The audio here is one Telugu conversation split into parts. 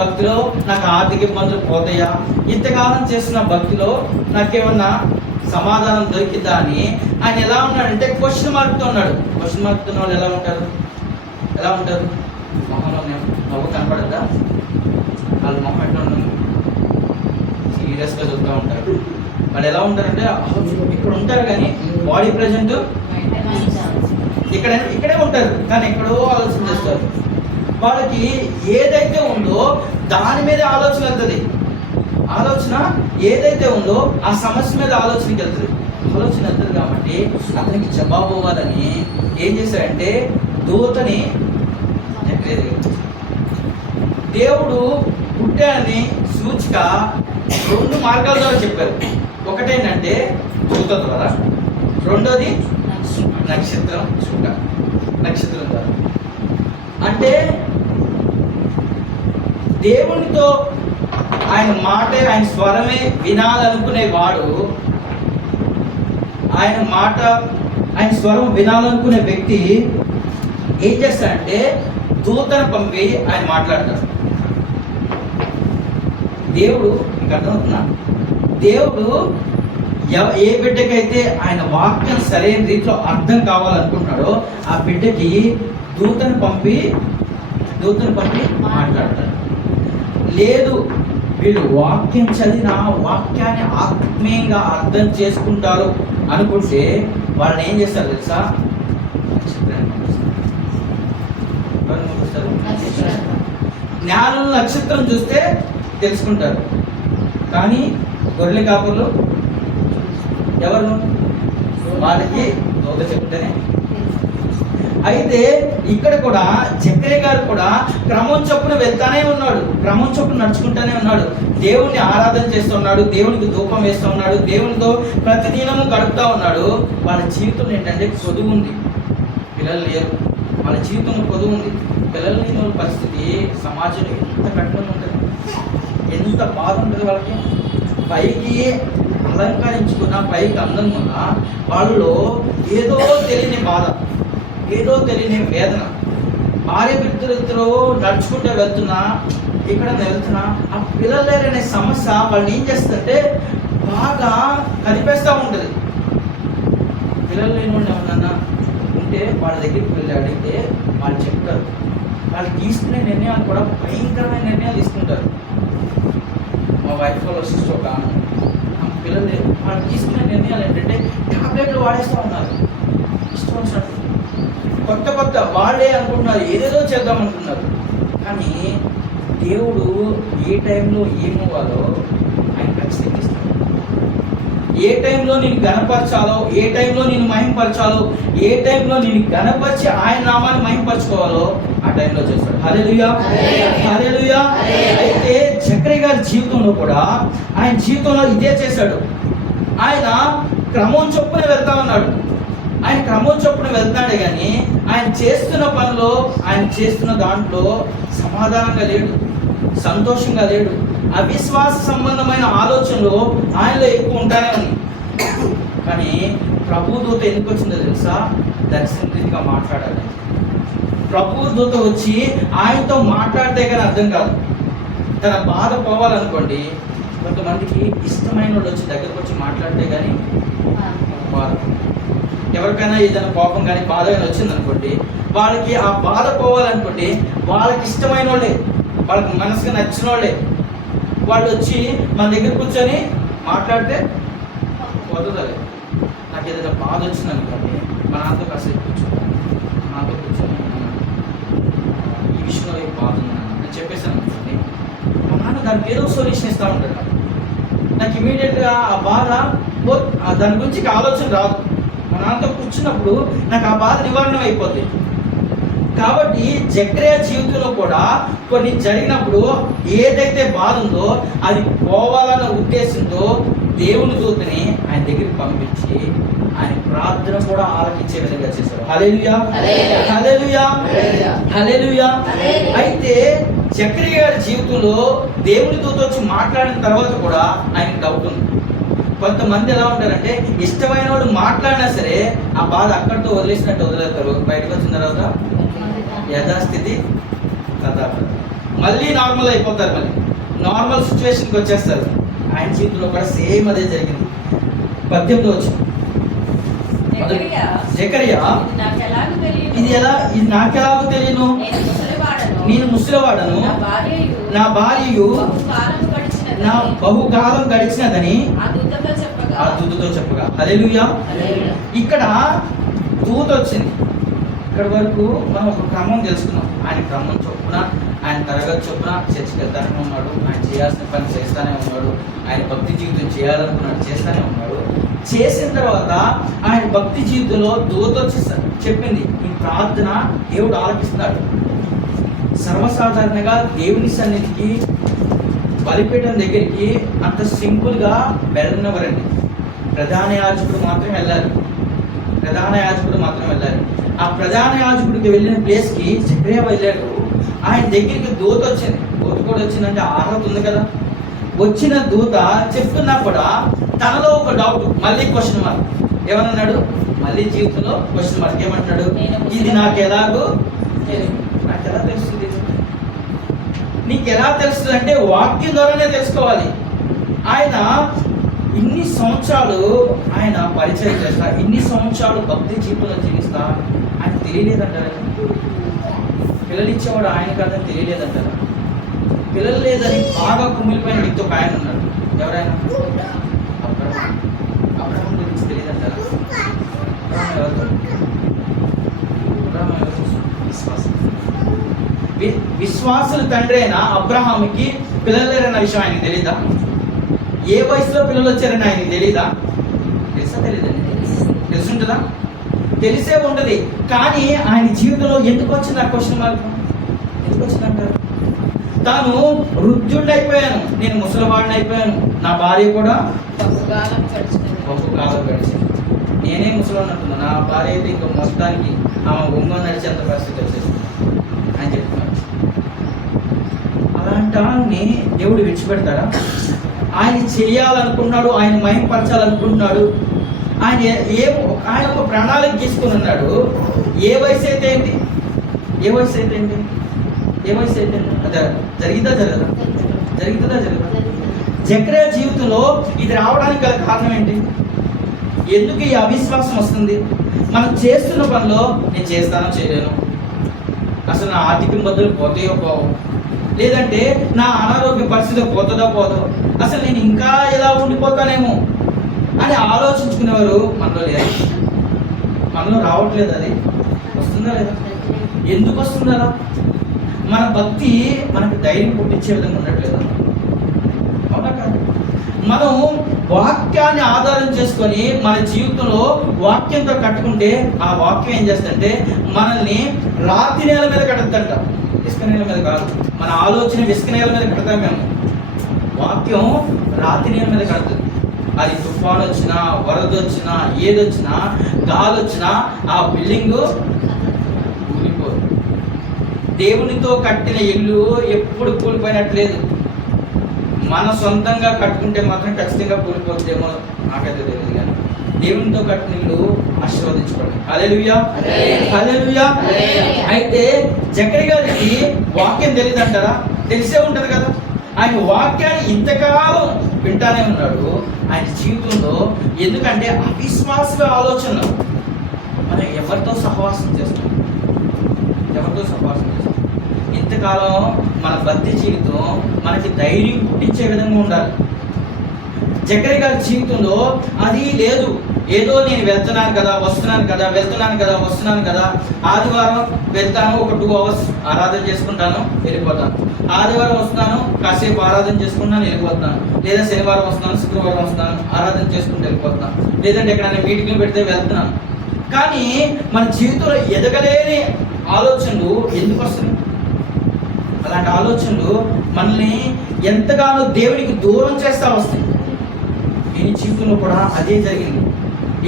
భక్తిలో నాకు ఆర్థిక ఇబ్బందులు పోతాయా, ఇంతకాలం చేస్తున్న భక్తిలో నాకేమన్నా సమాధానం దొరికిందా అని ఆయన ఎలా ఉన్నాడంటే క్వశ్చన్ మార్క్తో ఉన్నాడు. క్వశ్చన్ మార్క్తో ఉన్న వాళ్ళు ఎలా ఉంటారు? మొహంలో నవ్వు కనపడద్దా? వాళ్ళ మొహం ఎట్లా ఉండదు, సీరియస్గా చూస్తూ ఉంటారు. వాళ్ళు ఎలా ఉంటారంటే ఇక్కడ ఉంటారు కానీ బాడీ ప్రజెంట్ ఇక్కడే ఉంటారు, కానీ ఎక్కడో ఆలోచన చేస్తారు. వాళ్ళకి ఏదైతే ఉందో దాని మీద ఆలోచన వెళ్తుంది. ఆలోచన ఏదైతే ఉందో ఆ సమస్య మీద ఆలోచనకి వెళ్తుంది. కాబట్టి అతనికి జవాబు అవ్వాలని ఏం చేశాడంటే దూతని దేవుడు పుట్టాడని సూచిక 2 మార్గాల ద్వారా చెప్పారు. ఒకటేంటంటే దూత ద్వారా, రెండోది నక్షత్రం ద్వారా. అంటే దేవునితో ఆయన మాటే, ఆయన స్వరమే వినాలనుకునేవాడు, ఆయన స్వరం వినాలనుకునే వ్యక్తి ఏం చేస్తాడంటే దూతను పంపి ఆయన మాట్లాడతాడు. దేవుడు మీకు అర్థమవుతున్నా? దేవుడు ఏ బిడ్డకైతే ఆయన వాక్యం సరైన రీతిలో అర్థం కావాలనుకుంటున్నాడో ఆ బిడ్డకి దూతను పంపి మాట్లాడతాడు. లేదు వీళ్ళు వాక్యం చదివిన వాక్యాన్ని ఆత్మీయంగా అర్థం చేసుకుంటారు అనుకుంటే వాళ్ళని ఏం చేస్తారు తెలుసా? జ్ఞానులు నక్షత్రం చూస్తే తెలుసుకుంటారు, కానీ గొర్రెల కాపులు ఎవరు? వాళ్ళకి దూత చెప్తేనే. అయితే ఇక్కడ కూడా జకర్యా గారు కూడా క్రమం చొప్పున వెళ్తానే ఉన్నాడు, క్రమం చొప్పున నడుచుకుంటానే ఉన్నాడు. దేవుణ్ణి ఆరాధన చేస్తున్నాడు, దేవునికి ధూపం వేస్తూ ఉన్నాడు, దేవునితో ప్రతిదినము గడుపుతా ఉన్నాడు. వాళ్ళ జీవితం ఏంటంటే కొదువు ఉంది, పిల్లలు లేరు. వాళ్ళ జీవితంలో కొదువు ఉంది, పిల్లలు లేని వాళ్ళ పరిస్థితి సమాజంలో ఎంత కఠినంగా ఉంటుంది, ఎంత బాధ ఉంటుంది వాళ్ళకి. పైకి అలంకరించుకున్న, పైకి అందంగా ఉన్న వాళ్ళలో ఏదో తెలియని బాధ, ఏదో తెలియని వేదన. భార్య బిడ్డలతో నడుచుకుంటూ వెళ్తున్నా, ఇక్కడ వెళ్తున్నా, ఆ పిల్లలు లేరనే సమస్య వాళ్ళని ఏం చేస్తుందంటే బాగా కనిపిస్తూ ఉంటుంది. పిల్లలు లేని వాళ్ళు ఎవరన్నా ఉంటే వాళ్ళ దగ్గరికి వెళ్ళి అడిగితే వాళ్ళు చెప్తారు. వాళ్ళు తీసుకునే నిర్ణయాలు కూడా భయంకరమైన నిర్ణయాలు తీసుకుంటారు. మా వైఫ్ వాళ్ళు సిస్టర్ ఒక పిల్లలు వాళ్ళు తీసుకునే నిర్ణయాలు ఏంటంటే టాబ్లెట్లు వాడేస్తూ ఉన్నారు, ఇష్టం వచ్చినట్టు కొత్త వాళ్ళే అనుకుంటున్నారు, ఏదేదో చేద్దాం అనుకున్నారు. కానీ దేవుడు ఏ టైంలో ఏమవ్వాలో ఆయన ఖచ్చితంగా ఇస్తాడు. ఏ టైంలో నేను గణపరచాలో, ఏ టైంలో నేను మహింపరచాలో, ఏ టైంలో నేను గణపరిచి ఆయన నామాన్ని మహింపరచుకోవాలో ఆ టైంలో చేస్తాడు. హల్లెలూయా, హల్లెలూయా. అయితే జకర్యా గారి జీవితంలో కూడా ఆయన జీవితంలో ఇదే చేశాడు. ఆయన క్రమం చొప్పున వెళ్తా ఉన్నాడు. ఆయన క్రమం చొప్పున వెళ్తాడు, కానీ ఆయన చేస్తున్న పనిలో, ఆయన చేస్తున్న దాంట్లో సమాధానంగా లేడు, సంతోషంగా లేడు. అవిశ్వాస సంబంధమైన ఆలోచనలు ఆయనలో ఎక్కువ ఉంటానే ఉంది. కానీ ప్రభు దూత ఎందుకు వచ్చిందో తెలుసా? దర్శన రీతిగా మాట్లాడాలి. ప్రభు దూత వచ్చి ఆయనతో మాట్లాడితే కానీ అర్థం కాదు. తన బాధ పోవాలనుకోండి, కొంతమందికి ఇష్టమైన వాళ్ళు వచ్చి దగ్గరకు వచ్చి మాట్లాడితే కానీ బాధ. ఎవరికైనా ఏదైనా కోపం కానీ బాధ కానీ వచ్చిందనుకోండి, వాళ్ళకి ఆ బాధ పోవాలనుకోండి, వాళ్ళకి ఇష్టమైన వాళ్ళే, వాళ్ళకి మనసుకు నచ్చిన వాళ్ళే వాళ్ళు వచ్చి మన దగ్గర కూర్చొని మాట్లాడితే వదలలేదు. నాకు ఏదైనా బాధ వచ్చింది అనుకోండి, మా నాన్నతో కాసేపు కూర్చోండి, నాతో కూర్చొని ఈ విషయంలో ఏ బాధ ఉందన్న నేను చెప్పేసాను అనుకోండి, మా నాన్న దానికి ఏదో సొల్యూషన్ ఇస్తూ ఉంటాడు. నాకు ఇమీడియట్గా ఆ బాధ దాని గురించి ఆలోచన రాదు. మా నాన్నతో కూర్చున్నప్పుడు నాకు ఆ బాధ నివారణ అయిపోద్ది. కాబట్టి జకర్యా జీవితంలో కూడా కొన్ని జరిగినప్పుడు ఏదైతే బాధ ఉందో అది పోవాలన్న ఉద్దేశంతో దేవుని దూతని ఆయన దగ్గరికి పంపించి ఆయన ప్రార్థన కూడా ఆలకించే విధంగా చేశారు. హల్లెలూయా, హల్లెలూయా, హల్లెలూయా. అయితే జకర్యా గారి జీవితంలో దేవుని దూత వచ్చి మాట్లాడిన తర్వాత కూడా ఆయనకు డౌట్ ఉంది. కొంతమంది ఎలా ఉంటారంటే ఇష్టమైన వాళ్ళు మాట్లాడినా సరే ఆ బాధ అక్కడితో వదిలేసినట్టు వదిలేస్తారు. బయటకు వచ్చిన తర్వాత యథాస్థితి తథాస్థితి. మళ్ళీ నార్మల్ అయిపోతారు, మళ్ళీ నార్మల్ సిచ్యువేషన్కి వచ్చేస్తారు. ఆయన జీవితంలో కూడా సేమ్ అదే జరిగింది. 18 వచ్చింది. జకరియా ఇది నాకెలాగో తెలియను, నేను ముసలివాడను, నా భార్యయు నా బహుకాలం గడిచినదని ఆ దూతతో చెప్పగా. హల్లెలూయా. ఇక్కడ దూత వచ్చింది. ఇక్కడ వరకు మనం ఒక క్రమం తెలుసుకున్నాం. ఆయన క్రమం చొప్పున, ఆయన తరగతి చొప్పున చర్చికి వెళ్తానే ఉన్నాడు, ఆయన చేయాల్సిన పని చేస్తానే ఉన్నాడు, ఆయన భక్తి జీవితం చేయాలనుకున్నాడు, చేస్తానే ఉన్నాడు. చేసిన తర్వాత ఆయన భక్తి జీవితంలో దూత వచ్చి చెప్పింది, ఈ ప్రార్థన దేవుడు ఆలకిస్తున్నాడు. సర్వసాధారణంగా దేవుని సన్నిధికి బలిపీఠం దగ్గరికి అంత సింపుల్గా వెళ్ళనివ్వరండి. ప్రధాన యాజకుడు మాత్రం వెళ్ళాలి. ఆ ప్రధాన యాజకుడికి వెళ్ళిన ప్లేస్కి జకరియా వెళ్ళాడు. ఆయన దగ్గరికి దూత వచ్చింది. దూత కూడా వచ్చిందంటే అర్హత ఉంది కదా. వచ్చిన దూత చెప్తున్నా కూడా తనలో ఒక డౌట్, మళ్ళీ క్వశ్చన్ మార్క్. ఏమన్నాడు? మళ్ళీ జీవితంలో క్వశ్చన్ మార్క్. ఏమంటున్నాడు? ఇది నాకు ఎలా తెలుస్తుంది? నీకు ఎలా తెలుస్తుంది అంటే వాక్యం ద్వారానే తెలుసుకోవాలి. ఆయన ఇన్ని సంవత్సరాలు ఆయన పరిచయం చేస్తా, ఇన్ని సంవత్సరాలు భక్తి జీవితంలో జీవిస్తా, ఆయన తెలియలేదంటారా? పిల్లలు ఇచ్చేవాడు ఆయన కాదని తెలియలేదంటారా? పిల్లలు లేదని బాగా కుమిలిపోయిన వ్యక్తి ఒక ఆయన ఉన్నాడు. ఎవరైనా? అబ్రహాం గురించి తెలియదంటారా? విశ్వాసుల తండ్రి అయిన అబ్రహాంకి పిల్లలు లేరన్న విషయం ఆయనకి తెలీదా? ఏ వయసులో పిల్లలు వచ్చారని ఆయనకి తెలీదా? తెలుసా? తెలియదండి. తెలుసుంటుందా? తెలిసే ఉంటుంది. కానీ ఆయన జీవితంలో ఎందుకు వచ్చింది ఆ క్వశ్చన్ మార్క్? ఎందుకు వచ్చిందంటారు? తాను వృద్ధుడిని అయిపోయాను, నేను ముసలివాడిని అయిపోయాను, నా భార్య కూడా బహుకాలం గడిచింది, నేనే ముసలివాడిని అంటున్నా, నా భార్య అయితే ఇంకా మొత్తానికి ఆమె ఒంగో నడిచేంత పరిస్థితి వచ్చేసింది అని చెప్తున్నాడు. అలాంటి దేవుడు విడిచిపెడతాడా? ఆయన చేయాలనుకున్నాడు, ఆయన మహిమపరచాలనుకుంటున్నాడు. ఆయన ఒక ప్రణాళిక తీసుకుని ఉన్నాడు. ఏ వయసు అయితే ఏంటి? జరిగిందా జరగదా? జకరియా జీవితంలో ఇది రావడానికి గల కారణం ఏంటి? ఎందుకు ఈ అవిశ్వాసం వస్తుంది? మనం చేస్తున్న పనిలో నేను చేస్తానో చేయలేను, అసలు నా ఆర్థిక ఇబ్బందులు పోతాయో పోవు, లేదంటే నా అనారోగ్య పరిస్థితి పోతుందో పోదో, అసలు నేను ఇంకా ఎలా ఉండిపోతానేమో అని ఆలోచించుకునేవారు మనలో లేరు. మనలో రావట్లేదు. అది వస్తుందా లేదా? ఎందుకు వస్తుందా? మన భక్తి మనకు ధైర్యం పుట్టించే విధంగా ఉండట్లేదు. అవునా కాదు? మనం వాక్యాన్ని ఆధారం చేసుకొని మన జీవితంలో వాక్యంతో కట్టుకుంటే ఆ వాక్యం ఏం చేస్తుందంటే మనల్ని రాతి నేల మీద కడుతుందంట, ఇసుక నేల మీద కాదు. మన ఆలోచన ఇసుక నేల మీద కడతాం మేము. వాక్యం రాతి నేల మీద కడుతుంది. అది తుఫాను వచ్చినా, వరద వచ్చినా, ఏదొచ్చినా, గాలి వచ్చినా ఆ బిల్డింగ్ కూలిపోదు. దేవునితో కట్టిన ఇల్లు ఎప్పుడు కూలిపోయినట్లేదు. మన సొంతంగా కట్టుకుంటే మాత్రం ఖచ్చితంగా కూలిపోతుందేమో, నాకైతే తెలియదు. కానీ దేవునితో కట్టిన ఇల్లు ఆశీర్వదించుకోండి. హల్లెలూయా, హల్లెలూయా. అయితే జకరియా గారికి వాక్యం తెలియదు అంటారా? తెలిసే ఉంటది కదా. ఆయన వాక్యాన్ని ఇంతకాలం వింటానే ఉన్నాడు ఆయన జీవితంలో. ఎందుకంటే అవిశ్వాస ఆలోచన. మనం ఎవరితో సహవాసం చేస్తాం? ఇంతకాలం మన భక్తి జీవితం మనకి ధైర్యం పుట్టించే విధంగా ఉండాలి. జకరియా గారి జీవితంలో అది లేదు. ఏదో నేను వెళ్తున్నాను కదా, వస్తున్నాను కదా, ఆదివారం వెళ్తాను, ఒక 2 hours ఆరాధన చేసుకుంటాను, వెళ్ళిపోతాను. ఆదివారం వస్తున్నాను, కాసేపు ఆరాధన చేసుకుంటాను, వెళ్ళిపోతున్నాను. లేదా శనివారం వస్తున్నాను, శుక్రవారం వస్తున్నాను, ఆరాధన చేసుకుంటూ వెళ్ళిపోతున్నాను. లేదంటే ఎక్కడైనా మీటింగ్లు పెడితే వెళ్తున్నాను. కానీ మన జీవితంలో ఎదగలేని ఆలోచనలు ఎందుకు వస్తున్నాయి? అలాంటి ఆలోచనలు మనల్ని ఎంతగానో దేవుడికి దూరం చేస్తా వస్తాయి. నీ జీవితంలో కూడా అదే జరిగింది.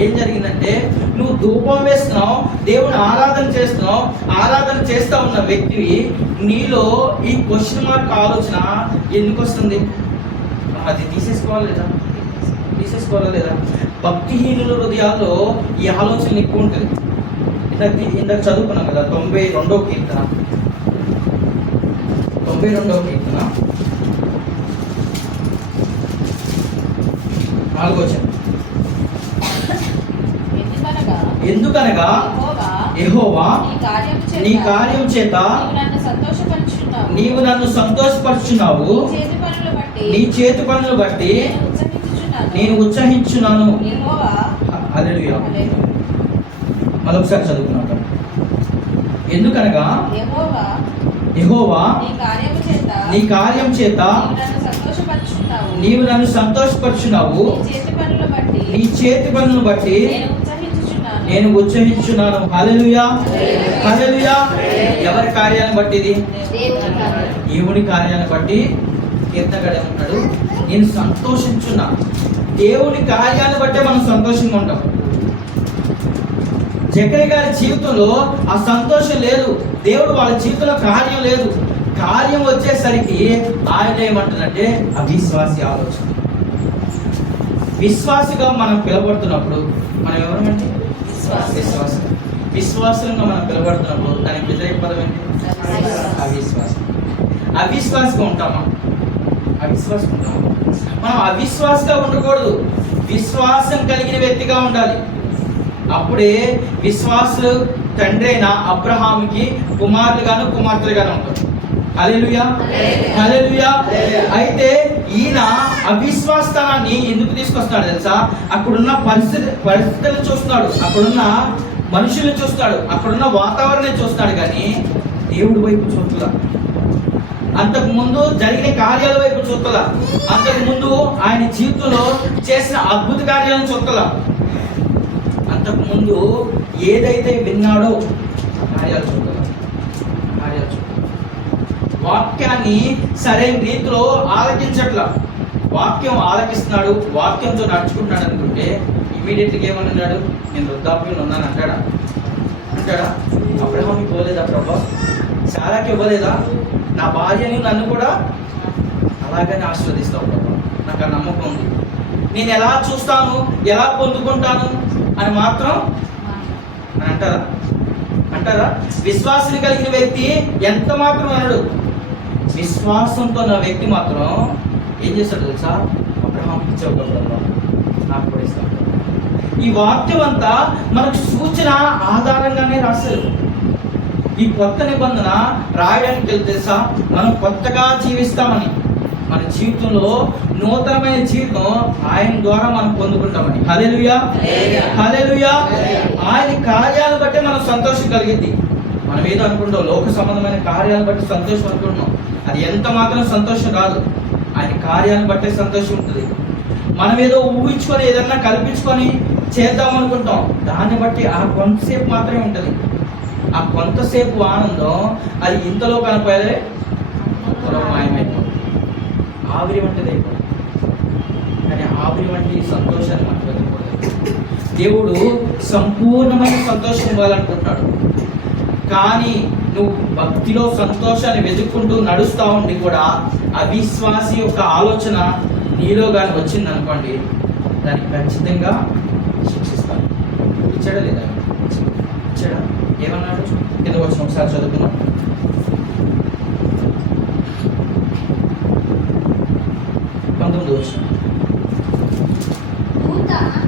ఏం జరిగిందంటే నువ్వు ధూపం వేస్తున్నావు, దేవుని ఆరాధన చేస్తున్నావు, ఆరాధన చేస్తా ఉన్న వ్యక్తివి నీలో ఈ క్వశ్చన్ మార్క్ ఆలోచన ఎందుకు వస్తుంది? అది తీసేసుకోవాలా లేదా? భక్తిహీనుల హృదయాల్లో ఈ ఆలోచన ఎక్కువ ఉంటుంది. ఇందాక చదువుకున్నాం కదా 92వ కీర్తన. 92వ కీర్తన 4వ వచనం. ఎందుకనగా యెహోవా నీ కార్యం చేత నీవు నన్ను సంతోషపరుచున్నావు, నీ చేతి పనులు బట్టి నేను ఉత్సహించున్నాను. హల్లెలూయా. మరొకసారి చదువుకున్నాక, ఎందుకనగా యెహోవా నీ కార్యం చేత నీవు నన్ను సంతోషపరుచున్నావు, నీ చేతి పనులను బట్టి నేను ఉత్సహించున్నాను. హల్లెలూయా, హల్లెలూయా. ఎవరి కార్యాలను బట్టి? ఇది దేవుని కార్యాలను బట్టి కీర్తనగాడు ఏమంటాడు? నేను సంతోషించున్నా. దేవుని కార్యాలను బట్టే మనం సంతోషంగా ఉంటాం. జకర్యా గారి జీవితంలో ఆ సంతోషం లేదు. దేవుడు వాళ్ళ జీవితంలో కార్యం లేదు. కార్యం వచ్చేసరికి ఆయన ఏమంటాడంటే అవిశ్వాసి ఆలోచన. విశ్వాసిగా మనం పిలబడుతున్నప్పుడు మనం ఎవరమంటే విశ్వాసం. విశ్వాసంగా మనం పిలబడుతున్నప్పుడు దానికి వ్యతిరేక పదం ఏంటి? అవిశ్వాసం. అవిశ్వాసంగా ఉంటామా? అవిశ్వాసం ఉంటామా? మనం అవిశ్వాసంగా ఉండకూడదు. విశ్వాసం కలిగిన వ్యక్తిగా ఉండాలి. అప్పుడే విశ్వాసులు తండ్రి అయిన అబ్రహాముకి కుమారులుగాను కుమార్తెలుగాను ఉంటారు. హల్లెలూయా, హల్లెలూయా. అయితే ఈయన అవిశ్వాసాన్ని ఎందుకు తీసుకొస్తున్నాడు తెలుసా? అక్కడున్న పరిస్థితులను చూస్తున్నాడు, అక్కడున్న మనుషుల్ని చూస్తున్నాడు, అక్కడున్న వాతావరణం చూస్తున్నాడు, కానీ దేవుడి వైపు చూస్తలా. అంతకు ముందు జరిగిన కార్యాల వైపు చూస్తలా. అంతకు ముందు ఆయన జీవితంలో చేసిన అద్భుత కార్యాలను చూస్తలా. అంతకు ముందు ఏదైతే విన్నాడో కార్యాలు చూడాలి. వాక్యాన్ని సరైన రీతిలో ఆలకించట్లా. వాక్యం ఆలకిస్తున్నాడు, వాక్యంతో నడుచుకుంటున్నాడు అనుకుంటే ఇమీడియట్గా ఏమన్నాడు? నేను వృద్ధాప్యంలో ఉన్నాను అంటాడా? అబ్రహాంకి ఇవ్వలేదా ప్రభా? శారాకి ఇవ్వలేదా? నా భార్యని నన్ను కూడా అలాగనే ఆశీర్వదిస్తావు ప్రభా, నాకు ఆ నమ్మకం ఉంది. నేను ఎలా చూస్తాను, ఎలా పొందుకుంటాను అని మాత్రం అని అంటారా? విశ్వాసం కలిగిన వ్యక్తి ఎంత మాత్రం అనడు. విశ్వాసంతో నా వ్యక్తి మాత్రం ఏం చేస్తాడు తెలుసా? అబ్రహాంకి ఇచ్చావు ప్రభా, నాకు కూడా ఇస్తాను. ఈ వాక్యం అంతా మనకు సూచన ఆధారంగానే రాశారు. ఈ కొత్త నిబంధన రాయడానికి తెలుసా? మనం కొత్తగా జీవిస్తామని, మన జీవితంలో నూతనమైన జీవితం ఆయన ద్వారా మనం పొందుకుంటామని. హల్లెలూయా, హల్లెలూయా. ఆయన కార్యాలను బట్టి మనం సంతోషం కలిగింది. మనం ఏదో అనుకుంటాం, లోక సంబంధమైన కార్యాలను బట్టి సంతోషం అనుకుంటున్నాం. అది ఎంత మాత్రం సంతోషం రాదు. ఆయన కార్యాలను బట్టే సంతోషం ఉంటుంది. మనం ఏదో ఊహించుకొని ఏదన్నా కల్పించుకొని చేద్దాం అనుకుంటాం, దాన్ని బట్టి ఆ కొంతసేపు మాత్రమే ఉంటుంది. ఆ కొంతసేపు ఆనందం అది ఇంతలో కనపడే మాయమైపోతుంది. ఆవిరి వంటిది అయిపోతుంది. కానీ ఆవిరి వంటి సంతోషాన్ని మనకు వెతకూడదు. దేవుడు సంపూర్ణమైన సంతోషం ఇవ్వాలనుకుంటున్నాడు. కానీ నువ్వు భక్తిలో సంతోషాన్ని వెతుక్కుంటూ నడుస్తూ ఉండి కూడా అవిశ్వాసి యొక్క ఆలోచన నీలో కానీ వచ్చింది అనుకోండి, దానికి ఖచ్చితంగా శిక్షిస్తాను. ఇచ్చాడా లేదా? ఇచ్చాడా? ఏమన్నాడు? కింద వచ్చిన ఒకసారి చదువుకున్నాం.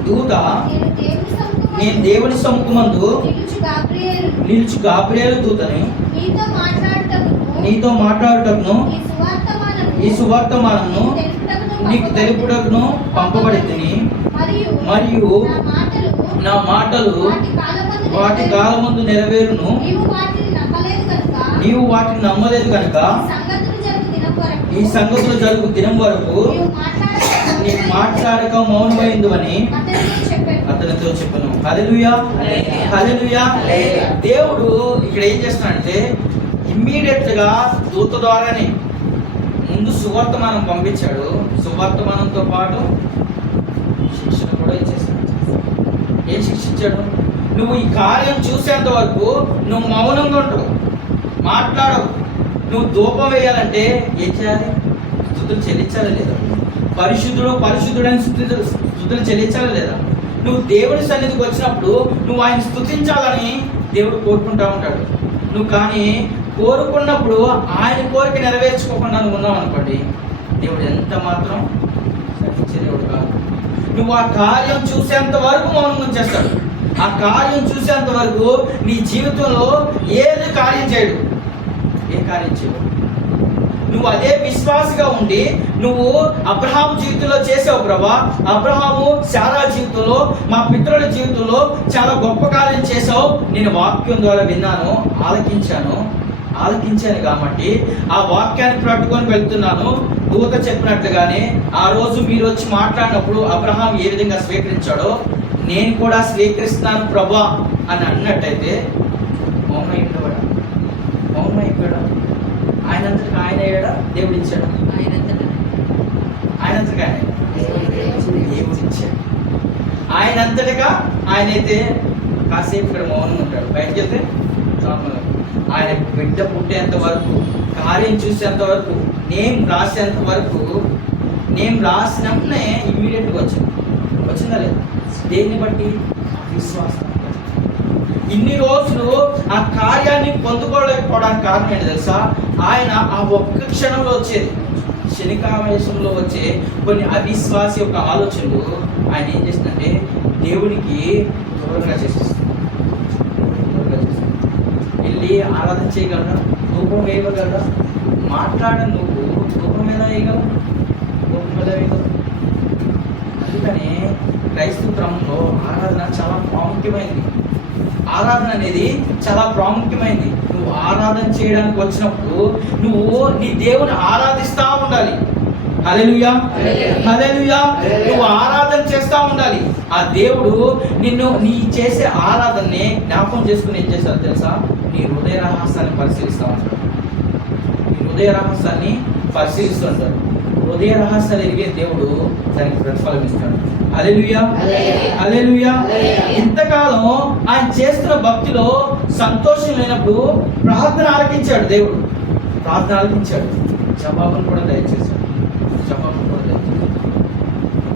దూత నేను దేవుని సముఖమందు నిలుచు గాబ్రియేలు దూతని నీతో మాట్లాడుటకును ఈ సువార్తమానమును నీకు తెలుపుటకును పంపబడితిని. మరియు నా మాటలు వాటి కాలమందు నెరవేరును. నీవు వాటిని నమ్మలేదు కనుక ఈ సంగతులు జరుగు దినం వరకు నీకు మాట్లాడక మౌనమైందు అని అతనితో చెప్పను. హల్లెలూయా, హల్లెలూయా. దేవుడు ఇక్కడ ఏం చేస్తున్నాడంటే ఇమ్మీడియట్ గా దూత ద్వారానే ముందు సువార్తమానం పంపించాడు. సువార్తమానంతో పాటు శిక్షణ కూడా ఇచ్చేసాడు. ఏం శిక్షించాడు? నువ్వు ఈ కార్యం చూసేంత వరకు నువ్వు మౌనంగా ఉంటావు, మాట్లాడవు. నువ్వు ధూపం వేయాలంటే ఏం చేయాలి? స్తుతులు చెల్లించాలా లేదా? పరిశుద్ధుడని స్తుతులు చెల్లించాలా లేదా? నువ్వు దేవుడి సన్నిధికి వచ్చినప్పుడు నువ్వు ఆయన స్తుతించాలని దేవుడు కోరుకుంటా ఉంటాడు. నువ్వు కానీ కోరుకున్నప్పుడు ఆయన కోరిక నెరవేర్చుకోకుండా నువ్వు ఉన్నావు అనుకోండి, దేవుడు ఎంత మాత్రం సహించే దేవుడు కాదు. నువ్వు ఆ కార్యం చూసేంత వరకు మౌనం ఉంచేస్తాడు. ఆ కార్యం చూసేంత వరకు నీ జీవితంలో ఏది కార్యం చేయడు, ఏ కార్యం చేయడు. నువ్వు అదే విశ్వాసగా ఉండి నువ్వు అబ్రహాము జీవితంలో చేసావు ప్రభా, అబ్రహాము శారా జీవితంలో, మా పితరుల జీవితంలో చాలా గొప్ప కార్యం చేసావు, నేను వాక్యం ద్వారా విన్నాను, ఆలకించాను కాబట్టి ఆ వాక్యాన్ని పట్టుకొని వెళ్తున్నాను. దూత చెప్పినట్లుగానే ఆ రోజు మీరు వచ్చి మాట్లాడినప్పుడు అబ్రహాం ఏ విధంగా స్వీకరించాడో నేను కూడా స్వీకరిస్తున్నాను ప్రభా అని అన్నట్టయితే మౌనం అయిపోయాడు. మౌనం అయిపోయాడు. ఆయనంతటికి ఆయన అయ్యాడా, దేవుడు ఇచ్చాడు? ఆయనంతటికి ఆయన దేవుడు ఇచ్చాడు. ఆయనంతటిగా ఆయనైతే కాసేపు ఇక్కడ మౌనం ఉంటాడు. బయటకు వెళ్తే ఆయన బిడ్డ పుట్టేంత వరకు, కార్యం చూసేంత వరకు, నేమ్ రాసేంత వరకు, నేమ్ రాసినప్పుడే ఇమ్మీడియట్గా వచ్చిందా లేదు? దేన్ని బట్టి? విశ్వాసం. ఇన్ని రోజులు ఆ కార్యాన్ని పొందుకోలేకపోవడానికి కారణం ఏంటి తెలుసా? ఆయన ఆ ఒక్క క్షణంలో వచ్చేది, క్షణికావేశంలో వచ్చే కొన్ని అవిశ్వాస యొక్క ఆలోచనలు ఆయన ఏం చేసిందంటే దేవునికి దూరంగా చేసేస్తుంది. వెళ్ళి ఆరాధన చేయగలరా? ధూపం వేయగలరా? మాట్లాడడం నువ్వు ధూపం ఎలా వేయగలవు? ధూపం ఎలా వేయగలవు? అందుకనే క్రైస్తవ క్రమంలో ఆరాధన చాలా ప్రాముఖ్యమైనది. ఆరాధన అనేది చాలా ప్రాముఖ్యమైనది. నువ్వు ఆరాధన చేయడానికి వచ్చినప్పుడు నువ్వు నీ దేవుని ఆరాధిస్తూ ఉండాలి. హల్లెలూయా, హల్లెలూయా. నువ్వు ఆరాధన చేస్తూ ఉండాలి. ఆ దేవుడు నిన్ను నీ చేసే ఆరాధనని జ్ఞాపకం చేసుకుని ఏం చేస్తారో తెలుసా? నీ హృదయ రహస్యాన్ని పరిశీలిస్తూ ఉంటాడు. నీ హృదయ రహస్యాన్ని పరిశీలిస్తూ ఉంటాడు. హృదయ రహస్యాలు ఎరిగే దేవుడు దానికి ప్రతిఫలం ఇస్తాడు. హల్లెలూయా, హల్లెలూయా. ఇంతకాలం ఆయన చేస్తున్న భక్తిలో సంతోషం లేనప్పుడు ప్రార్థన ఆలకించాడు దేవుడు. ప్రార్థన ఆలకించాడు, జవాబును కూడా దయచేశాడు.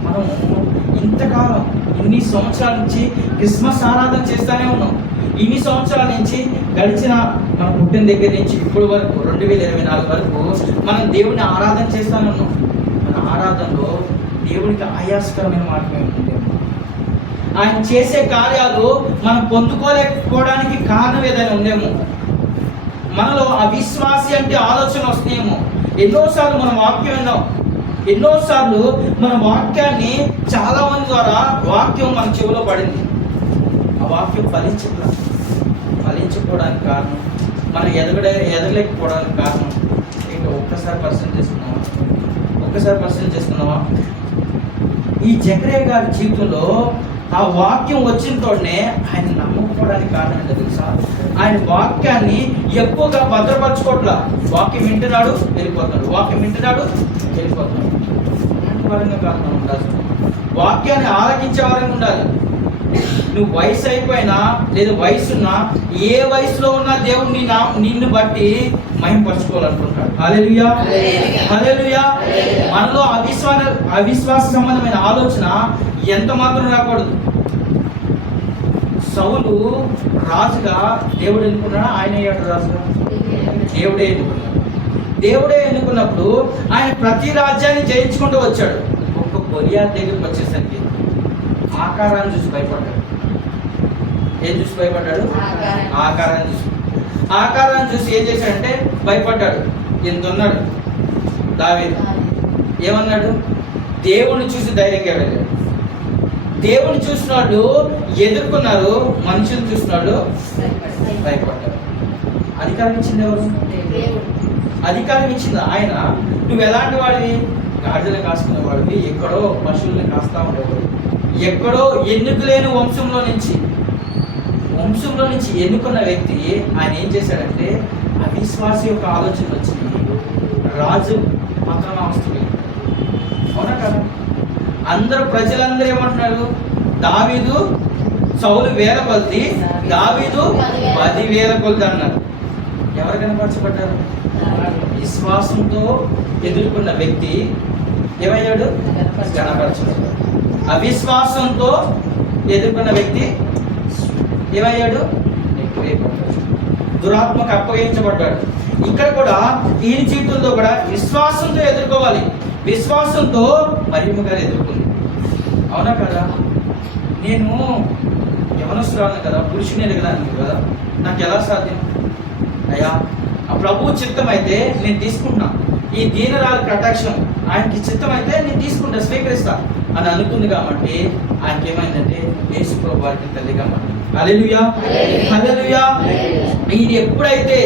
మనం ఇంతకాలం ఇన్ని సంవత్సరాల నుంచి క్రిస్మస్ ఆరాధన చేస్తూనే ఉన్నాం. ఇన్ని సంవత్సరాల నుంచి గడిచిన మన పుట్టిన దగ్గర నుంచి ఇప్పుడు వరకు 2024 వరకు మనం దేవుని ఆరాధన చేస్తూనే ఉన్నాం. మన ఆరాధనలో దేవునికి ఆయాసకరమైన మార్గం ఉంటుంది. ఆయన చేసే కార్యాలు మనం పొందుకోలేకపోవడానికి కారణం ఏదైనా ఉందేమో, మనలో అవిశ్వాసి అంటే ఆలోచన వస్తున్నాయేమో. ఎన్నోసార్లు మనం వాక్యం విన్నాం, ఎన్నోసార్లు మన వాక్యాన్ని చాలా మంది ద్వారా వాక్యం మన చెవిలో పడింది. ఆ వాక్యం ఫలించకపోవడానికి కారణం, మనం ఎదగలేకపోవడానికి కారణం ఏంటో ఒక్కసారి పరిశీలన చేసుకున్నావా? ఈ జకరియా గారి జీవితంలో ఆ వాక్యం వచ్చిన తోడనే ఆయన నమ్మకపోవడానికి కారణం ఏంటో తెలుసా? ఆయన వాక్యాన్ని ఎక్కువగా భద్రపరచుకోవట్లా. వాక్యం వింటున్నాడు, వెళ్ళిపోతున్నాడు, వాక్యం వింటున్నాడు, వెళ్ళిపోతున్నాడు. అలాంటి వారంగా కాదు మనం ఉండాలి. వాక్యాన్ని ఆలకించే వారంగా ఉండాలి. నువ్వు వయసు అయిపోయినా లేదా వయసున్నా, ఏ వయసులో ఉన్నా దేవుడు నిన్ను బట్టి మహింపరచుకోవాలనుకుంటాడు. హల్లెలూయా, హల్లెలూయా. మనలో అవిశ్వాస సంబంధమైన ఆలోచన ఎంత మాత్రం రాకూడదు. సౌలు రాజుగా దేవుడు ఎన్నుకున్నాడా? ఆయన అయ్యాడు రాజుగా? దేవుడే ఎన్నుకున్నప్పుడు ఆయన ప్రతి రాజ్యాన్ని జయించుకుంటూ వచ్చాడు. ఒక్క గొలియాతు దగ్గరికి వచ్చేసరికి ఆకారాన్ని చూసి భయపడ్డాడు. ఏం చూసి భయపడ్డాడు? ఆకారాన్ని చూసి ఏం చేశాడంటే భయపడ్డాడు. ఎంత ఉన్నాడు దావీదు. ఏమన్నాడు? దేవుణ్ణి చూసి ధైర్యంగా వెళ్ళాడు. దేవుని చూసిన వాళ్ళు ఎదుర్కొన్నారు, మనుషులు చూసిన వాళ్ళు భయపడ్డారు. అధికారం ఇచ్చింది ఎవరు? అధికారం ఇచ్చింది ఆయన. నువ్వు ఎలాంటి వాడివి? గాడిదలు కాసుకునే వాడివి, ఎక్కడో పశువుల్ని కాస్తా ఉండేవాడు, ఎక్కడో ఎన్నికలేని వంశంలో నుంచి ఎన్నుకున్న వ్యక్తి ఆయన ఏం చేశాడంటే అవిశ్వాస యొక్క ఆలోచన వచ్చింది. రాజు పతనావస్థకి. అవునా కదా? అందరూ ప్రజలందరూ ఏమంటున్నారు? దావీదు సౌలు 1000 కొలది, దావీదు 10,000 కొలది అన్నారు. ఎవరు కనపరచబడ్డారు? విశ్వాసంతో ఎదుర్కొన్న వ్యక్తి ఏమయ్యాడు? కనపరచబడ్డాడు. అవిశ్వాసంతో ఎదుర్కొన్న వ్యక్తి ఏమయ్యాడు? దురాత్మకు అప్పగించబడ్డాడు. ఇక్కడ కూడా ఈయన జీవితంలో కూడా విశ్వాసంతో ఎదుర్కోవాలి. విశ్వాసంతో మరియమ్మ గారు ఎదుర్కొంది. అవునా కదా? నేను యవనస్తురాలను కదా, పురుషుని ఎదగడానికి కదా, నాకు ఎలా సాధ్యం? అయ్యా, ఆ ప్రభువు చిత్తం అయితే నేను తీసుకుంటున్నా, ఈ దీనరాలు కటాక్షం ఆయనకి చిత్తం అయితే నేను తీసుకుంటా, స్వీకరిస్తా అని అనుకుంది. కాబట్టి ఆయనకి ఏమైందంటే యేసు ప్రభు వారికి తల్లిగా మారింది. హల్లెలూయా, హల్లెలూయా. ఈయన ఎప్పుడైతే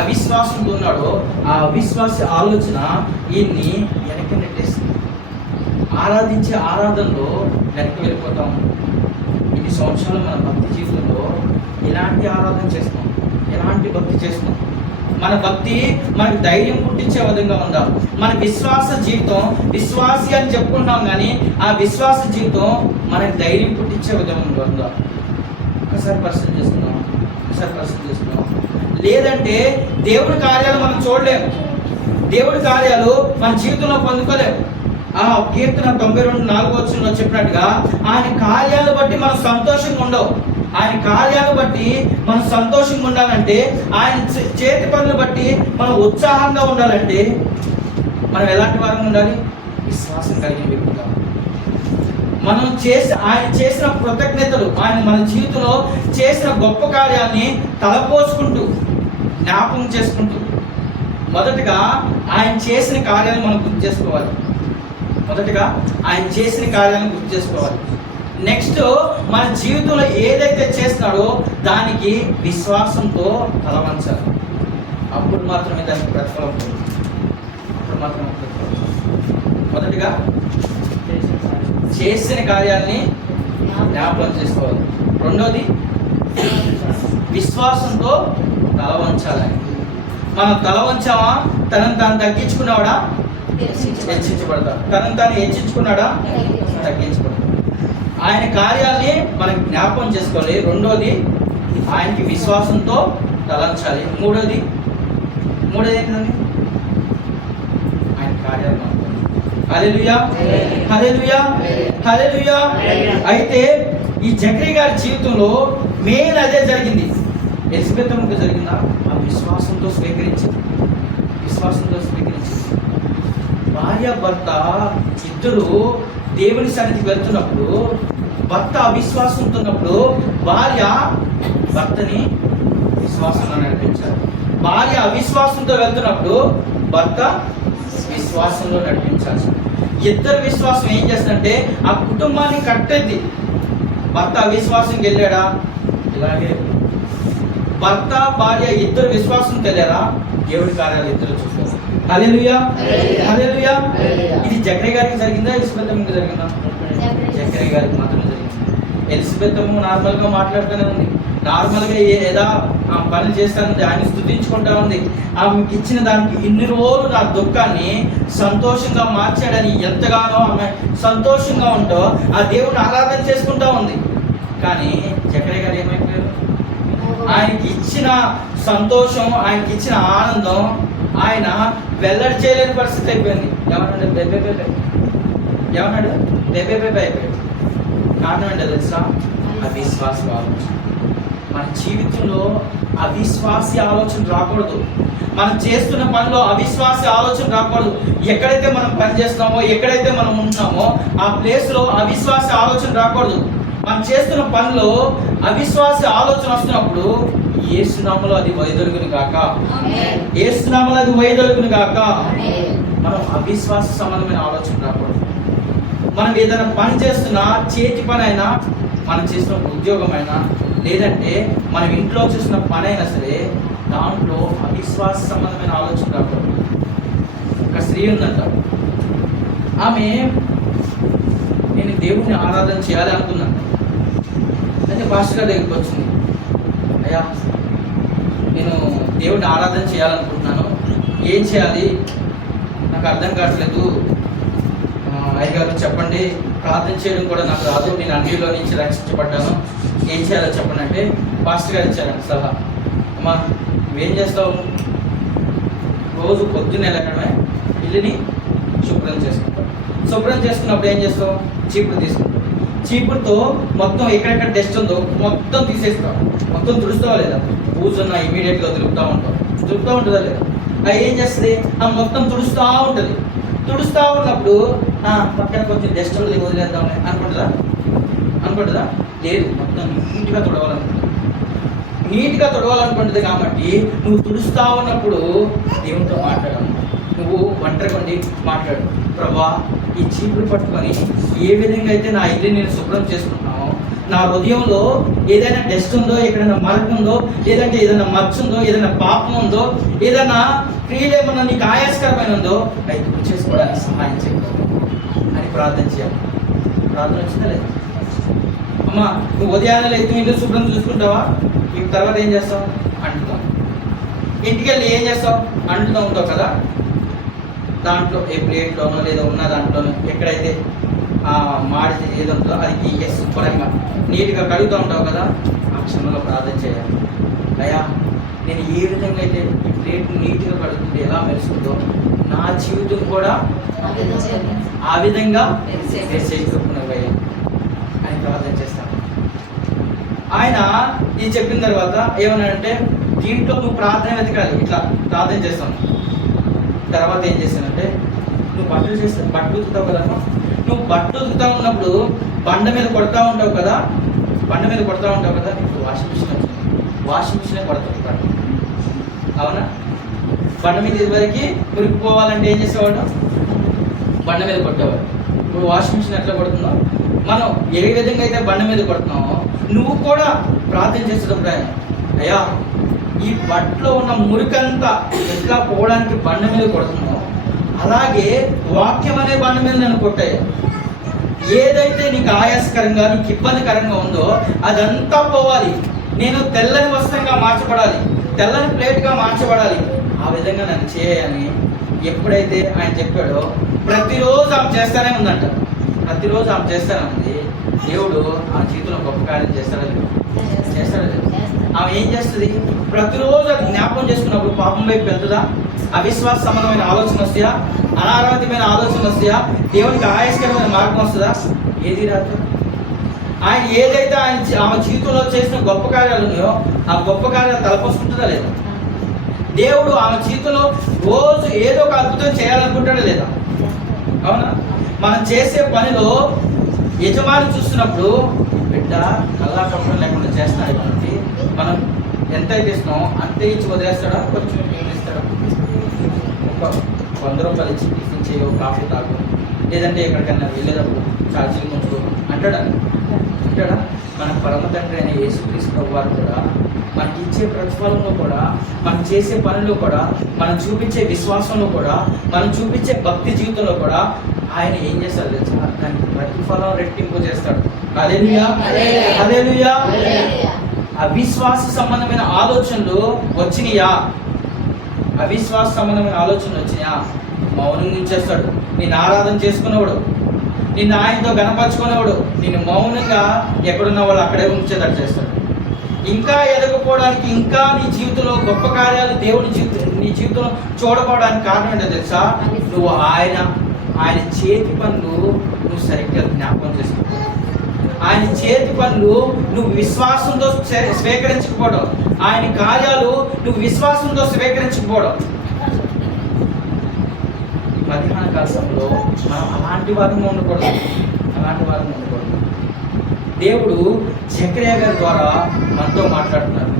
అవిశ్వాసంతో ఉన్నాడో ఆ అవిశ్వాస ఆలోచన ఈయన్ని వెనక్కి నెట్టేసింది. ఆరాధించే ఆరాధనలో వెనక్కి వెళ్ళిపోతాము. ఇన్ని సంవత్సరాలు మన భక్తి జీవితంలో ఎలాంటి ఆరాధన చేస్తాం, ఎలాంటి భక్తి చేస్తాం? మన భక్తి మనకు ధైర్యం పుట్టించే విధంగా ఉందా? మన విశ్వాస జీవితం, విశ్వాసి అని చెప్పుకుంటాం కానీ ఆ విశ్వాస జీవితం మనకు ధైర్యం పుట్టించే విధంగా ఉందా? ఒకసారి పరిశీలన చేసుకుందాం, ఒకసారి పరిశీలన చేసుకుందాం. లేదంటే దేవుడి కార్యాలు మనం చూడలేము, దేవుడి కార్యాలు మన జీవితంలో పొందుకోలేము. ఆ కీర్తన 92:4 చెప్పినట్టుగా ఆయన కార్యాలు బట్టి మనం సంతోషంగా ఉండవు. ఆయన కార్యాలు బట్టి మనం సంతోషంగా ఉండాలంటే, ఆయన చేతి పనులు బట్టి మనం ఉత్సాహంగా ఉండాలంటే మనం ఎలాంటి వారంగా ఉండాలి? విశ్వాసం కలిగిన వ్యక్తిగా. మనం ఆయన చేసిన కృతజ్ఞతలు, ఆయన మన జీవితంలో చేసిన గొప్ప కార్యాన్ని తలపోసుకుంటూ జ్ఞాపకం చేసుకుంటూ మొదటగా ఆయన చేసిన కార్యాలను మనం గుర్తు చేసుకోవాలి. మొదటగా ఆయన చేసిన కార్యాలను గుర్తు చేసుకోవాలి. నెక్స్ట్ మన జీవితంలో ఏదైతే చేస్తున్నాడో దానికి విశ్వాసంతో తలవంచాలి. అప్పుడు మాత్రమే దానికి ప్రతిఫలం పొందుతుంది. అప్పుడు మాత్రమే ప్రతిఫలం. మొదటిగా చేసిన కార్యాలని జ్ఞాపకం చేసుకోవాలి. రెండోది విశ్వాసంతో తల వంచాలి. మనం తల వంచామా తనను తాను తగ్గించుకున్నాడా? హెచ్చించబడతాడు. తనను తాను హెచ్చించుకున్నాడా? తగ్గించబడతాడు. ఆయన కార్యాలని మనం జ్ఞాపకం చేసుకోవాలి. రెండోది ఆయనకి విశ్వాసంతో తలంచాలి. మూడోది ఏంటండి? ఆయన కార్యాలు. హల్లెలూయా, హల్లెలూయా, హల్లెలూయా. అయితే ఈ జకరియా గారి జీవితంలో మెయిన్ అదే జరిగింది. ఎలిజబెత్ అమ్మకు జరిగిందా? ఆ విశ్వాసంతో స్వీకరించింది. భార్య భర్త ఇద్దరు దేవుని సన్నిధికి వెళ్తున్నప్పుడు, భర్త అవిశ్వాసంతో ఉన్నప్పుడు భార్య భర్తని విశ్వాసంగా నడిపించాలి. భార్య అవిశ్వాసంతో వెళ్తున్నప్పుడు భర్త విశ్వాసంలో నడిపించాల్సి. ఇద్దరు విశ్వాసం ఏం చేస్తుందంటే ఆ కుటుంబాన్ని కట్టేది. భర్త అవిశ్వాసంకి వెళ్ళాడా? ఇలాగే భర్త భార్య ఇద్దరు విశ్వాసంకి వెళ్ళారా? దేవుడి కార్యాలు ఇద్దరు చూస్తారు. హల్లెలూయా, హల్లెలూయా. ఇది జకరియా గారికి జరిగిందా? ఎలిజబెత్ అమ్మకి జరిగిందా? జకరియా గారికి మాత్రమే జరిగింది. ఎలిజబెత్ అమ్మ నార్మల్గా మాట్లాడుతూనే ఉంది, నార్మల్గా ఏదా పనులు చేస్తానంది, ఆయన స్తుతించుకుంటా ఉంది. ఆమెకి ఇచ్చిన దానికి ఇన్ని రోజులు నా దుఃఖాన్ని సంతోషంగా మార్చాడని ఎంతగానో ఆమె సంతోషంగా ఉంటో ఆ దేవుని ఆరాధన చేసుకుంటా ఉంది. కానీ జకరియా గారు ఏమైపోయారు? ఆయనకి ఇచ్చిన సంతోషం, ఆయనకి ఇచ్చిన ఆనందం ఆయన వెల్లడి చేయలేని పరిస్థితి అయిపోయింది. ఏమన్నాడు? బెబే. ఏమన్నాడు? బెబే అయిపోయాడు. కారణం ఏంటో తెలుసా? అవిశ్వాస ఆలోచన. మన జీవితంలో అవిశ్వాస ఆలోచన రాకూడదు. మనం చేస్తున్న పనిలో అవిశ్వాస ఆలోచన రాకూడదు. ఎక్కడైతే మనం పని చేస్తున్నామో, ఎక్కడైతే మనం ఉంటున్నామో ఆ ప్లేస్లో అవిశ్వాస ఆలోచన రాకూడదు. మనం చేస్తున్న పనిలో అవిశ్వాస ఆలోచన వస్తున్నప్పుడు యేసునామములో అది వైదొలుగును గాక, యేసునామములో అది వైదొలుగును గాక. మనం అవిశ్వాస సంబంధమైన ఆలోచన రాకూడదు. మనం ఏదైనా పని చేస్తున్నా, చేతి పని అయినా, మనం చేసిన ఉద్యోగం అయినా, లేదంటే మనం ఇంట్లో చేసిన పని అయినా సరే దాంట్లో అవిశ్వాస సంబంధమైన ఆలోచన రాకూడదు. ఒక స్త్రీ ఉందంట, ఆమె నేను దేవుడిని ఆరాధన చేయాలి అనుకున్నాను. అయితే పాస్టర్ గారి దగ్గరికి వచ్చింది, అయ్యా నేను దేవుడిని ఆరాధన చేయాలనుకుంటున్నాను, ఏం చేయాలి నాకు అర్థం కావట్లేదు, అయ్యగారు చెప్పండి, ప్రార్థన చేయడం కూడా నాకు రాదు, నేను అన్నిలో నుంచి రక్షించబడ్డాను, ఏం చేయాలో చెప్పండి అంటే పాస్టర్ గారు ఇచ్చారండి సలహా. అమ్మా నువ్వేం చేస్తావు? రోజు పొద్దున్న వెళ్ళడమే, ఇల్లుని శుభ్రం చేసుకుంటావు. శుభ్రం చేసుకున్నప్పుడు ఏం చేస్తావు? చీపురు తీసుకుంటావు. చీపురుతో మొత్తం ఎక్కడెక్కడ డస్ట్ ఉందో మొత్తం తీసేస్తావు. మొత్తం తుడుస్తావా లేదా? బూజున్న ఇమీడియట్గా దులుపుతూ ఉంటుందా లేదా? అది ఏం చేస్తుంది? ఆ మొత్తం తుడుస్తూ ఉంటుంది. తుడుస్తూ ఉన్నప్పుడు పక్కన కొంచెం డస్ట్ వదిలేద్దాం అనుకుంటుందా? లేదు, మొత్తం నీట్గా తొడవాలనుకుంటుంది. కాబట్టి నువ్వు తుడుస్తూ ఉన్నప్పుడు దేవునితో మాట్లాడాలి. నువ్వు ఒంటరిగా ఉండి మాట్లాడు. ప్రభా, ఈ చీపురు పట్టుకొని ఏ విధంగా అయితే నా ఇల్లు నేను శుభ్రం చేసుకుంటున్నానో, నా హృదయంలో ఏదైనా డస్ట్ ఉందో, ఎక్కడైనా మరక ఉందో, లేదంటే ఏదైనా మచ్చ ఉందో, ఏదైనా పాపం ఉందో, ఏదైనా క్రియలు ఏమన్నా నీకు ఆయాస్కరమైన ఉందో అది గుర్తు చేసుకోవడానికి సహాయం చేయాలి అని ప్రార్థన చేయాలి. ప్రార్థన వచ్చిందా లేదు? అమ్మా, నువ్వు ఉదయాన్నే లేచి ఇల్లు శుభ్రం చూసుకుంటావా? ఇంక తర్వాత ఏం చేస్తావు? అంటుతావు. ఇంటికి వెళ్ళి ఏం చేస్తావు? అంటుతూ ఉంటావు కదా. దాంట్లో ఏ ప్లేట్లోనో లేదా ఉన్న దాంట్లోనో ఎక్కడైతే మాడి ఏదో ఉంటుందో అది శుభ్రంగా నీట్గా కడుగుతూ ఉంటావు కదా. ఆ క్షణంలో ప్రార్థన చేయాలి. అయ్యా, నేను ఏ విధంగా అయితే ఈ ప్లేట్ నీట్గా కడుగుతుంటే ఎలా మెరుస్తుందో నా జీవితం కూడా ఆ విధంగా చేసుకున్నవయ్యా అని ప్రార్థన చేస్తాను. ఆయన ఇది చెప్పిన తర్వాత ఏమన్నాడంటే, దీంట్లో నువ్వు ప్రార్థన వెతకాలి. ఇట్లా ప్రార్థన చేస్తాను. తర్వాత ఏం చేస్తానంటే, నువ్వు బట్టలు ఉతుకుతావు కదా. నువ్వు బట్టలు ఉతుకుతా ఉన్నప్పుడు బండ మీద కొడతా ఉంటావు కదా. నీకు వాషింగ్ మిషనే కొడతావు. అవునా? బండ మీద ఇదివరకు మురికిపోవాలంటే ఏం చేసేవాడు? బండ మీద కొట్టేవాడు. ఇప్పుడు వాషింగ్ మిషన్ ఎట్లా కొడుతుందో, మనం ఏ విధంగా అయితే బండ మీద కొడుతున్నామో నువ్వు కూడా ప్రార్థన చేసేటప్పుడు అయ్యా, ఈ బట్టలో ఉన్న మురికంతా ఎట్లా పోవడానికి బండ మీద కొడుతున్నావు, అలాగే వాక్యం అనే బండ మీద నన్ను కొట్టాయి. ఏదైతే నీకు ఆయాసకరంగా, నీకు ఇబ్బందికరంగా ఉందో అదంతా పోవాలి. నేను తెల్లని వస్త్రంగా మార్చబడాలి, తెల్లని ప్లేట్గా మార్చబడాలి. ఆ విధంగా నన్ను చేయని ఎప్పుడైతే ఆయన చెప్పాడో ప్రతిరోజు ఆమె చేస్తానే ఉందంట. దేవుడు ఆమె జీవితంలో గొప్ప కార్యం చేస్తాడా? ఆమె ఏం చేస్తుంది? ప్రతిరోజు అది జ్ఞాపకం చేసుకున్నప్పుడు పాపం వైపు వెళ్తుందా? అవిశ్వాస సంబంధమైన ఆలోచన వస్తాయా? అనారోగ్యమైన ఆలోచన వస్తాయా? దేవునికి ఆయాస్కరమైన మార్గం వస్తుందా? ఏది రాదు. ఆయన ఏదైతే ఆమె జీవితంలో చేసిన గొప్ప కార్యాలు ఉన్నాయో ఆ గొప్ప కార్యాలు తలపోసుకుంటుందా లేదా? దేవుడు ఆమె జీవితంలో రోజు ఏదో ఒక అద్భుతం చేయాలనుకుంటాడా లేదా? అవునా? మనం చేసే పనిలో యజమాని చూస్తున్నప్పుడు బిడ్డ కల్లా కప్పడం లేకుండా చేస్తున్నాడు కాబట్టి మనం ఎంత అయితే ఇస్తున్నామో అంతే ఇచ్చి వదిలేస్తాడా? కొంచెం ఇస్తాడా? ఒక 100 రూపాయలు ఇచ్చి టిఫిన్ చేయో, కాఫీ తాగు, లేదంటే ఎక్కడికైనా వెళ్ళేటప్పుడు ఛార్జీలు ముందు అంటాడా? మన పరమ తండ్రి అయిన యేసుక్రీస్తు వారు కూడా మనకి ఇచ్చే ప్రతిఫలంలో కూడా, మనం చేసే పనిలో కూడా, మనం చూపించే విశ్వాసంలో కూడా, మనం చూపించే భక్తి జీవితంలో కూడా ఆయన ఏం చేస్తాడు తెలుసా? దానికి ప్రతిఫలం రెట్టింపు చేస్తాడు. హల్లెలూయా, హల్లెలూయా. అవిశ్వాస సంబంధమైన ఆలోచనలు వచ్చినాయా? మౌనం ఉంచేస్తాడు. నిన్ను ఆరాధన చేసుకునేవాడు, నిన్ను ఆయనతో గణపరుచుకునేవాడు నిన్ను మౌనంగా ఎక్కడున్న వాళ్ళు అక్కడే ఉంచేటట్టు చేస్తాడు. ఇంకా ఎదగపోవడానికి, ఇంకా నీ జీవితంలో గొప్ప కార్యాలు నీ జీవితంలో చూడకపోవడానికి కారణం ఏంటో తెలుసా? నువ్వు ఆయన చేతి పనులు నువ్వు సరిగ్గా జ్ఞాపకం చేసుకో. ఆయన చేతి పనులు నువ్వు విశ్వాసంతో స్వీకరించకపోవడం, ఆయన కార్యాలు నువ్వు విశ్వాసంతో స్వీకరించకపోవడం. ఈ మధ్యాహ్న కాల సమయంలో మనం అలాంటి వారిని ఉండకూడదు. దేవుడు జకర్యా గారి ద్వారా మనతో మాట్లాడుతున్నారు.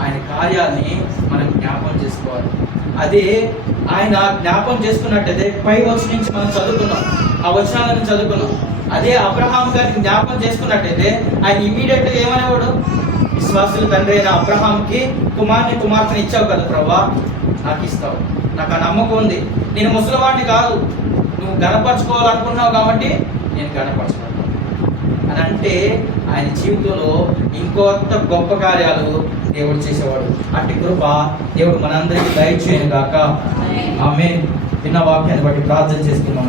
ఆయన కార్యాలని మనం జ్ఞాపకం చేసుకోవాలి. అదే ఆయన జ్ఞాపకం చేసుకున్నట్టయితే పై వచనం నుంచి మనం చదువుకున్నాం, ఆ వచనాలను చదువుకున్నాం. అదే అబ్రహాం గారిని జ్ఞాపకం చేసుకున్నట్టయితే ఆయన ఇమీడియట్గా ఏమనేవాడు? విశ్వాసుల తండ్రి అయిన అబ్రహాంకి కుమార్తెని ఇచ్చావు కదా ప్రభా, నాకు ఇస్తావు, నాకు ఆ నమ్మకం ఉంది. నేను ముసలివాడిని కాదు, నువ్వు గణపరచుకోవాలనుకున్నావు కాబట్టి నేను గణపరచుకోవాలి అని అంటే ఆయన జీవితంలో ఇంకొంత గొప్ప కార్యాలు దేవుడు చేసేవాడు. అట్టి కృప దేవుడు మనందరికీ దయచేయను గాక. ఆమేన్. విన్న వాక్యాన్ని బట్టి ప్రార్థన చేసుకున్నాం.